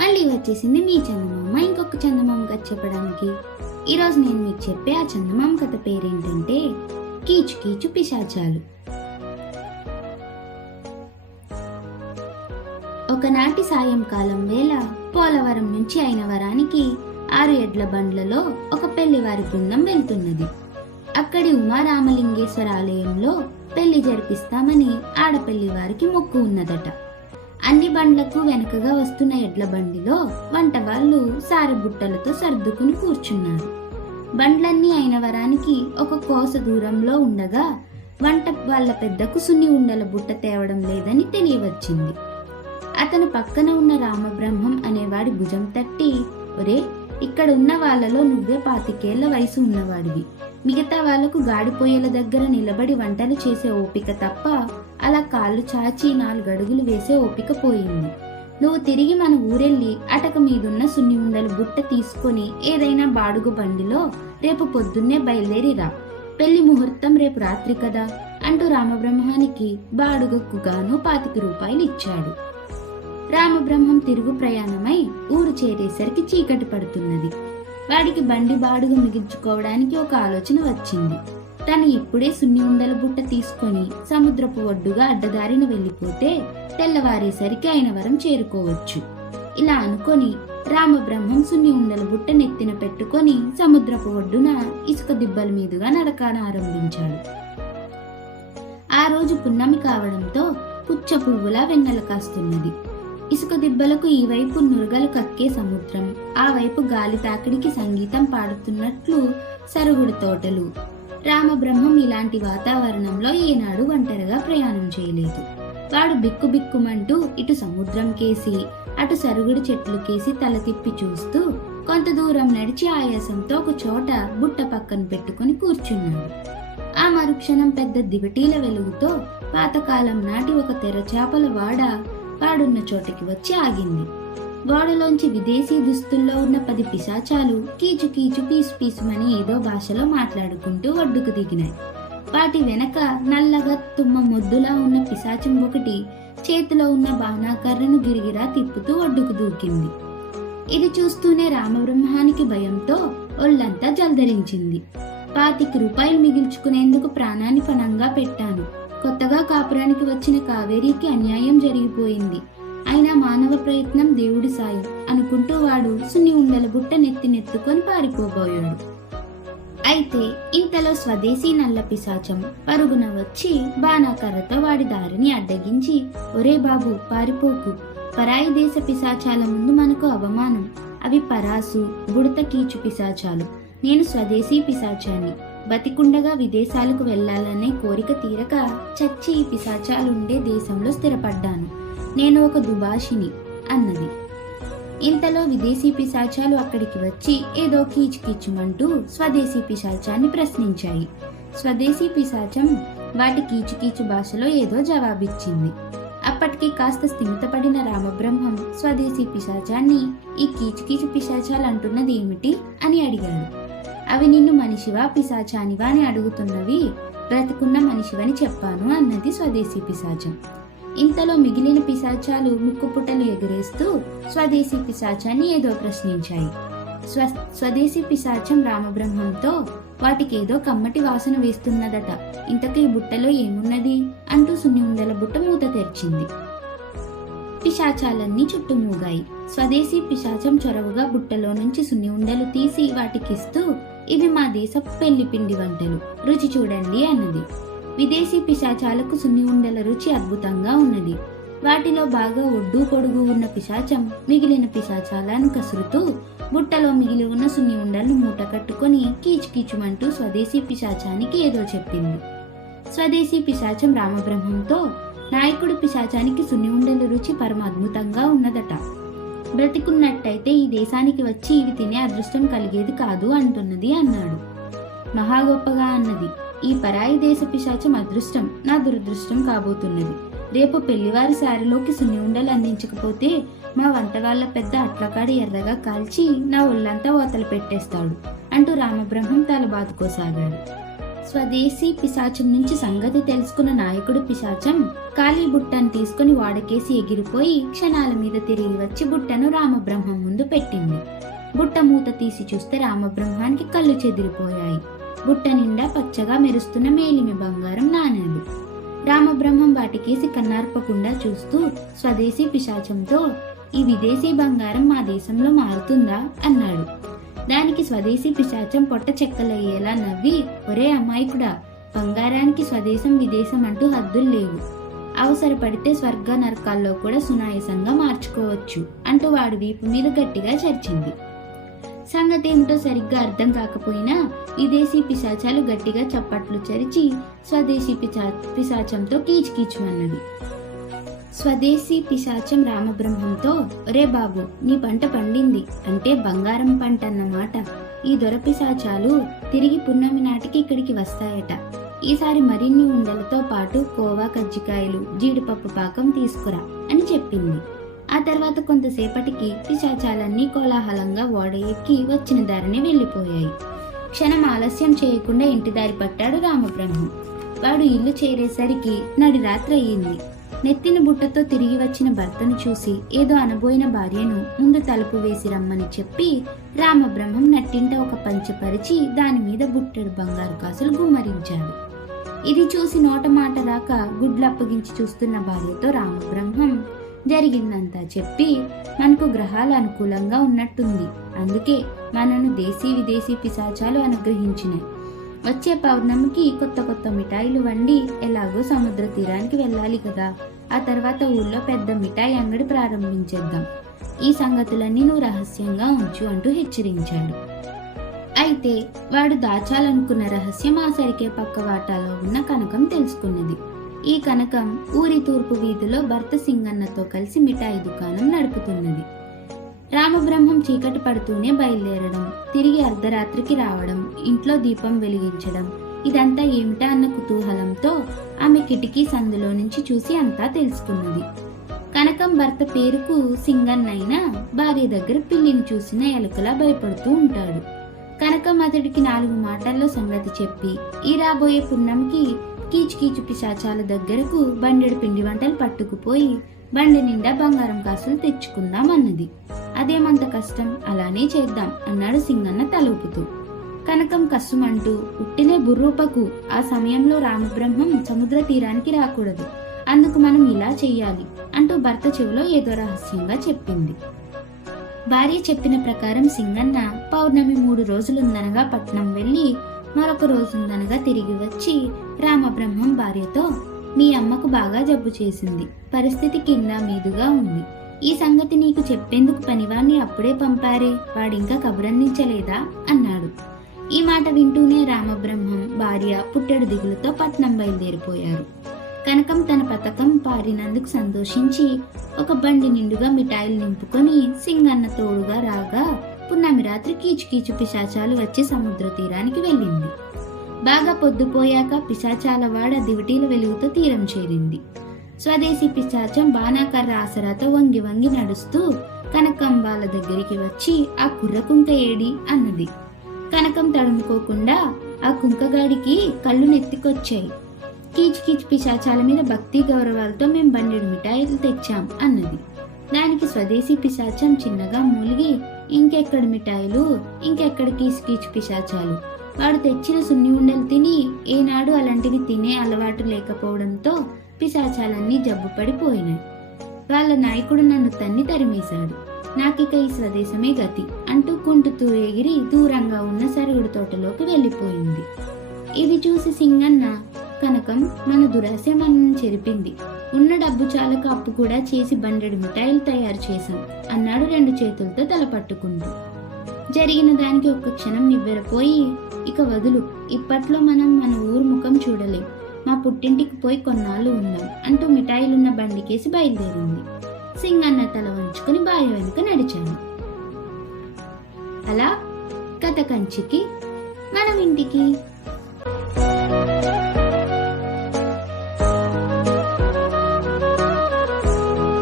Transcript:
మళ్ళీ వచ్చేసింది మీ చందమామ ఇంకొక చందమామ కథ చెప్పడానికి. ఈరోజు నేను మీకు చెప్పే ఆ చందమామ కథ పేరేంటంటే కీచు కీచు పిశాచాలు. ఒకనాటి సాయంకాలం వేళ పోలవరం నుంచి అయినవరానికి 6 ఎడ్ల బండ్లలో ఒక పెళ్లివారి బృందం వెళ్తున్నది. అక్కడి ఉమారామలింగేశ్వర ఆలయంలో పెళ్లి జరిపిస్తామని ఆడపెళ్లి వారికి మొక్కు ఉన్నదట. అన్ని బండ్లకు వెనకగా వస్తున్న ఎడ్ల బండిలో వంట వాళ్ళు సారెబుట్టలతో సర్దుకుని కూర్చున్నారు. బండ్లన్నీ అయిన వరానికి ఒక కోస దూరంలో ఉండగా వంట వాళ్ళ పెద్దకు సున్ని ఉండల బుట్ట తేవడం లేదని తెలియవచ్చింది. అతను పక్కన ఉన్న రామబ్రహ్మం అనేవాడి భుజం తట్టి, ఒరే, ఇక్కడ ఉన్న వాళ్ళలో నువ్వే 25 ఏళ్ల వయసు ఉన్నవాడివి. మిగతా వాళ్లకు గాడిపోయేల దగ్గర నిలబడి వంటలు చేసే ఓపిక తప్ప అలా కాళ్ళు చాచి 4 అడుగులు వేసే ఓపిక పోయింది. నువ్వు తిరిగి మన ఊరెళ్ళి అటక మీదున్న సున్ని ఉండలు బుట్ట తీసుకొని ఏదైనా బాడుగు బండిలో రేపు పొద్దున్నే బయలుదేరిరా. పెళ్లి ముహూర్తం రేపు రాత్రి కదా అంటూ రామబ్రహ్మానికి బాడుగకు గాను 25 రూపాయలు ఇచ్చాడు. రామబ్రహ్మం తిరుగు ప్రయాణమై ఊరు చేరేసరికి చీకటి పడుతున్నది. వాడికి బండి బాడుగ మిగిల్చుకోవడానికి ఒక ఆలోచన వచ్చింది. తను ఇప్పుడే సున్ని ఉండల బుట్ట తీసుకొని సముద్రపు ఒడ్డుగా అడ్డదారిన వెళ్లిపోతే తెల్లవారేసరికి అయినవరం చేరుకోవచ్చు. ఇలా అనుకొని రామబ్రహ్మం సున్ని ఉండల బుట్ట నెత్తిన పెట్టుకొని సముద్రపు ఒడ్డున ఇసుక దిబ్బల మీదుగా నడకాన ఆరంభించాడు. ఆ రోజు పున్నమి కావడంతో పుచ్చ పువ్వులా వెన్నెల కాస్తున్నది. ఇసుక దిబ్బలకు ఈ వైపు నురగలు కక్కే సముద్రం, ఆ వైపు గాలి తాకిడికి సంగీతం పాడుతున్నట్లు సరుగుడు తోటలు. రామబ్రహ్మం ఇలాంటి వాతావరణంలో ఏనాడు ఒంటరిగా ప్రయాణం చేయలేదు. వాడు బిక్కుబిక్కుమంటూ ఇటు సముద్రం కేసి అటు సరుగుడు చెట్లు కేసి తల తిప్పి చూస్తూ కొంత దూరం నడిచి ఆయాసంతో ఒక చోట బుట్ట పక్కన పెట్టుకుని కూర్చున్నాడు. ఆ మరుక్షణం పెద్ద దివిటీల వెలుగుతో పాతకాలం నాటి ఒక తెరచాపల వాడున్న చోటికి వచ్చి ఆగింది. గోడలోంచి విదేశీ దుస్తుల్లో ఉన్న 10 పిశాచాలు కీచు కీచు పీసు పీసుమని ఏదో భాషలో మాట్లాడుకుంటూ ఒడ్డుకు దిగినాయి. వాటి వెనక నల్లగా తుమ్మ మొద్దులా ఉన్న పిశాచం ఒకటి చేతిలో ఉన్న బాణాకర్రను గిరిగిరా తిప్పుతూ ఒడ్డుకు దూకింది. ఇది చూస్తూనే రామబ్రహ్మానికి భయంతో ఒళ్ళంతా జల్దరించింది. 25 రూపాయలు మిగిల్చుకునేందుకు ప్రాణాన్ని పణంగా పెట్టాను. కొత్తగా కాపురానికి వచ్చిన కావేరికి అన్యాయం జరిగిపోయింది. అయినా మానవ ప్రయత్నం దేవుడి సాయం అనుకుంటూ వాడు సున్ని ఉండల బుట్ట నెత్తినెత్తుకొని పారిపోబోయాడు. అయితే ఇంతలో స్వదేశీ నల్ల పిశాచం పరుగున వచ్చి బాణాకర్రతో వాడి దారిని అడ్డగించి, ఒరే బాబు, పారిపోకు. పరాయి దేశ పిశాచాల ముందు మనకు అవమానం. అవి పరాసు బుడత కీచు పిశాచాలు. నేను స్వదేశీ పిశాచాన్ని. బతికుండగా విదేశాలకు వెళ్లాలనే కోరిక తీరక చచ్చి ఈ పిశాచాలుండే దేశంలో స్థిరపడ్డాను. నేను ఒక దుబాషిని అన్నది. ఇంతలో విదేశీ పిశాచాలు అక్కడికి వచ్చి ఏదో కీచుకీచుమంటూ స్వదేశీ పిశాచాన్ని ప్రశ్నించాయి. స్వదేశీ పిశాచం వాటి కీచుకీచు భాషలో ఏదో జవాబిచ్చింది. అప్పటికి కాస్త స్థిమితపడిన రామబ్రహ్మం స్వదేశీ పిశాచాన్ని ఈ కీచుకీచు పిశాచాలు అంటున్నది ఏమిటి అని అడిగాడు. అవి నిన్ను మనిషివా పిశాచానివా అని అడుగుతున్నవి. బ్రతికున్న మనిషివని చెప్పాను అన్నది స్వదేశీ పిశాచం. ఇంతలో మిగిలిన పిశాచాలు ముక్కుపుటలు ఎగరేస్తూ స్వదేశీ పిశాచాన్ని ఏదో ప్రశ్నించాయి. స్వదేశీ పిశాచం రామబ్రహ్మంతో వాటికేదో కమ్మటి వాసన వేస్తున్నదట. ఇంతకీ బుట్టలో ఏమున్నది అంటూ సున్ని ఉండల బుట్ట మూత తెరిచింది. పిశాచాలన్నీ చుట్టుమూగాయి. స్వదేశీ పిశాచం చొరవగా బుట్టలో నుంచి సున్ని ఉండలు తీసి వాటికిస్తూ, ఇవి మా దేశపు పెళ్లి పిండి వంటలు, రుచి చూడండి అన్నది. విదేశీ పిశాచాలకు సున్ని ఉండల రుచి అద్భుతంగా ఉన్నది. వాటిలో బాగా ఒడ్డు పొడుగు ఉన్న పిశాచం మిగిలిన పిశాచాలను కసురుతూ బుట్టలో మిగిలి ఉన్న సున్ని ఉండలను మూట కట్టుకుని కీచుకీచుమంటూ స్వదేశీ పిశాచానికి ఏదో చెప్పింది. స్వదేశీ పిశాచం రామబ్రహ్మంతో, నాయకుడు పిశాచానికి సున్ని ఉండల రుచి పరమ అద్భుతంగా ఉన్నదట. బ్రతికున్నట్టయితే ఈ దేశానికి వచ్చి ఇవి తినే అదృష్టం కలిగేది కాదు అంటున్నది అన్నాడు. మహా గొప్పగా అన్నది. ఈ పరాయి దేశ పిశాచం అదృష్టం నా దురదృష్టం కాబోతున్నది. రేపు పెళ్లివారి సారిలోకి సున్ని ఉండలు అందించకపోతే మా వంటవాళ్ల పెద్ద అట్లకాడి ఎర్రగా కాల్చి నా ఒళ్ళంతా ఓతలు పెట్టేస్తాడు అంటూ రామబ్రహ్మం తల బాదుకోసాగాడు. స్వదేశీ పిశాచం నుంచి సంగతి తెలుసుకున్న నాయకుడు పిశాచం ఖాళీ బుట్టను తీసుకుని వాడకేసి ఎగిరిపోయి క్షణాల మీద తిరిగి వచ్చి బుట్టను రామబ్రహ్మం ముందు పెట్టింది. బుట్ట మూత తీసి చూస్తే రామబ్రహ్మానికి కళ్ళు చెదిరిపోయాయి. బుట్ట నిండా పచ్చగా మెరుస్తున్న మేలిమి బంగారం నాణేలు. రామబ్రహ్మం వాటికేసి కన్నార్పకుండా చూస్తూ స్వదేశీ పిశాచంతో, ఈ విదేశీ బంగారం మా దేశంలో మారుతుందా అన్నాడు. దానికి స్వదేశీ పిశాచం పొట్ట చెక్కలయ్యేలా నవ్వి, ఒరే అమాయకుడా, బంగారానికి స్వదేశం విదేశం అంటూ హద్దులు లేవు. అవసరపడితే స్వర్గ నరకాల్లో కూడా సునాయాసంగా మార్చుకోవచ్చు అంటూ వాడి వీపు మీద గట్టిగా చర్చింది. సంగతేమిటో సరిగ్గా అర్థం కాకపోయినా విదేశీ పిశాచాలు గట్టిగా చప్పట్లు చరిచి స్వదేశీ పిశాచంతో కీచుకీచుమన్నది. స్వదేశీ పిశాచం రామబ్రహ్మంతో, ఒరే బాబు, నీ పంట పండింది, అంటే బంగారం పంట అన్నమాట. ఈ దొర పిశాచాలు తిరిగి పున్నమి నాటికి ఇక్కడికి వస్తాయట. ఈసారి మరిన్ని ఉండలతో పాటు కోవా, కజ్జికాయలు, జీడిపప్పు పాకం తీసుకురా అని చెప్పింది. ఆ తర్వాత కొంతసేపటికి పిశాచాలన్నీ కోలాహలంగా ఓడ ఎక్కి వచ్చిన దారిని వెళ్లిపోయాయి. క్షణం ఆలస్యం చేయకుండా ఇంటి దారి పట్టాడు రామబ్రహ్మం. వాడు ఇల్లు చేరేసరికి నడి రాత్రి అయ్యింది. నెత్తిన బుట్టతో తిరిగి వచ్చిన భర్తను చూసి ఏదో అనబోయిన భార్యను ముందు తలుపు వేసి రమ్మని చెప్పి రామబ్రహ్మం నట్టింట ఒక పంచె పరిచి దాని మీద బుట్టెడు బంగారు కాసులు గుమ్మరించాడు. ఇది చూసి నోట మాట రాక గుడ్లప్పగించి చూస్తున్న భార్యతో రామబ్రహ్మం జరిగిందంతా చెప్పి, మనకు గ్రహాలు అనుకూలంగా ఉన్నట్టుంది, అందుకే మనను దేశీ విదేశీ పిశాచాలు అనుగ్రహించినాయి. వచ్చే పౌర్ణమికి కొత్త కొత్త మిఠాయిలు వండి ఎలాగో సముద్ర తీరానికి వెళ్ళాలి కదా, ఆ తర్వాత ఊళ్ళో పెద్ద మిఠాయి అంగడి ప్రారంభించేద్దాం. ఈ సంగతులన్నీ నువ్వు రహస్యంగా ఉంచు అంటూ హెచ్చరించాడు. అయితే వాడు దాచాలనుకున్న రహస్యం ఆ సరికే పక్క వాటాలో ఉన్న కనకం తెలుసుకున్నది. ఈ కనకం ఊరి తూర్పు వీధిలో భర్త సింగన్నతో కలిసి మిఠాయి దుకాణం నడుపుతున్నది. రామబ్రహ్మం చీకటి పడుతూనే బయలుదేరడం, తిరిగి అర్ధరాత్రికి రావడం, ఇంట్లో దీపం వెలిగించడం, ఇదంతా ఏమిటా అన్న కుతూహలంతో ఆమె కిటికీ సందులో నుంచి చూసి అంతా తెలుసుకున్నది. కనకం భర్త పేరుకు సింగన్నైనా భార్య దగ్గర పిల్లిని చూసిన ఎలుకలా భయపడుతూ ఉంటాడు. కనకం అతడికి 4 మాటల్లో సంగతి చెప్పి, ఈ రాబోయే పున్నంకి కీచుకీచు పిశాచాల దగ్గరకు బండెడు పిండి వంటలు పట్టుకుపోయి బండి నిండా బంగారం కాసులు తెచ్చుకుందాం అన్నది. అదేమంత కష్టం, అలానే చేద్దాం అన్నాడు సింగన్న తలూపుతూ. కనకం కస్సుమంటూ, ఉట్టినే బుర్రూపకు, ఆ సమయంలో రామబ్రహ్మం సముద్ర తీరానికి రాకూడదు, అందుకు మనం ఇలా చెయ్యాలి అంటూ భర్త చెవిలో ఏదో రహస్యంగా చెప్పింది. భార్య చెప్పిన ప్రకారం సింగన్న పౌర్ణమి 3 రోజులుందనగా పట్నం వెళ్లి మరొక రోజుందనగా తిరిగి వచ్చి రామబ్రహ్మం భార్యతో, మీ అమ్మకు బాగా జబ్బు చేసింది, పరిస్థితి కింద మీదుగా ఉంది. ఈ సంగతి నీకు చెప్పేందుకు పనివాణ్ణి అప్పుడే పంపారే, వాడింకా కబురందించలేదా అన్నాడు. ఈ మాట వింటూనే రామబ్రహ్మం భార్య పుట్టెడు దిగులుతో పట్నం బయలుదేరిపోయారు. కనకం తన పథకం పారినందుకు సంతోషించి ఒక బండి నిండుగా మిఠాయిలు నింపుకొని సింగన్న తోడుగా రాగా పున్నమి రాత్రి కీచుకీచు పిశాచాలు వచ్చి సముద్ర తీరానికి వెళ్ళింది. బాగా పొద్దుపోయాక పిశాచాల వాడ దివిటీల వెలుగుతో తీరం చేరింది. స్వదేశీ పిశాచం బాణాకర్ర ఆసరాతో వంగి వంగి నడుస్తూ కనకం వాళ్ళ దగ్గరికి వచ్చి, ఆ కుర్ర కుంక ఏడి అన్నది. కనకం తడుముకోకుండా, ఆ కుంకగాడికి కళ్ళు నెత్తికొచ్చాయి, కీచుకీచు పిశాచాల మీద భక్తి గౌరవాలతో మేం బండెడు మిఠాయిలు తెచ్చాం అన్నది. దానికి స్వదేశీ పిశాచం చిన్నగా మూలిగి, ఇంకెక్కడ మిఠాయిలు, ఇంకెక్కడ కీచుకీచు పిశాచాలు, వాడు తెచ్చిన సున్ని ఉండలు తిని ఏనాడు అలాంటివి తినే అలవాటు లేకపోవడంతో పిశాచాలన్నీ జబ్బు పడిపోయినాయి. వాళ్ళ నాయకుడు నన్ను తన్ని తరిమేశాడు, నాకిక ఈ స్వదేశమే గతి అంటూ కుంటుతూ ఎగిరి దూరంగా ఉన్న సరుగుడు తోటలోకి వెళ్ళిపోయింది. ఇది చూసి సింగన్న, కనకం, మన దురాశ మనల్ని చెరిపింది, ఉన్న డబ్బు చాలకు అప్పు కూడా చేసి బండెడు మిఠాయిలు తయారు చేశాం అన్నాడు 2 చేతులతో తల పట్టుకుంటూ. జరిగిన దానికి ఒక్క క్షణం నివ్వెరపోయి, ఇక వదులు, ఇప్పట్లో మనం మన ఊరు ముఖం చూడలేం, మా పుట్టింటికి పోయి కొన్నాళ్ళు ఉందాం అంటూ మిఠాయిలున్న బండికేసి బయలుదేరింది. సింగన్న తల వంచుకుని భార్య వెనుక నడిచాడు. అలా కథ కంచికి మనం ఇంటికి.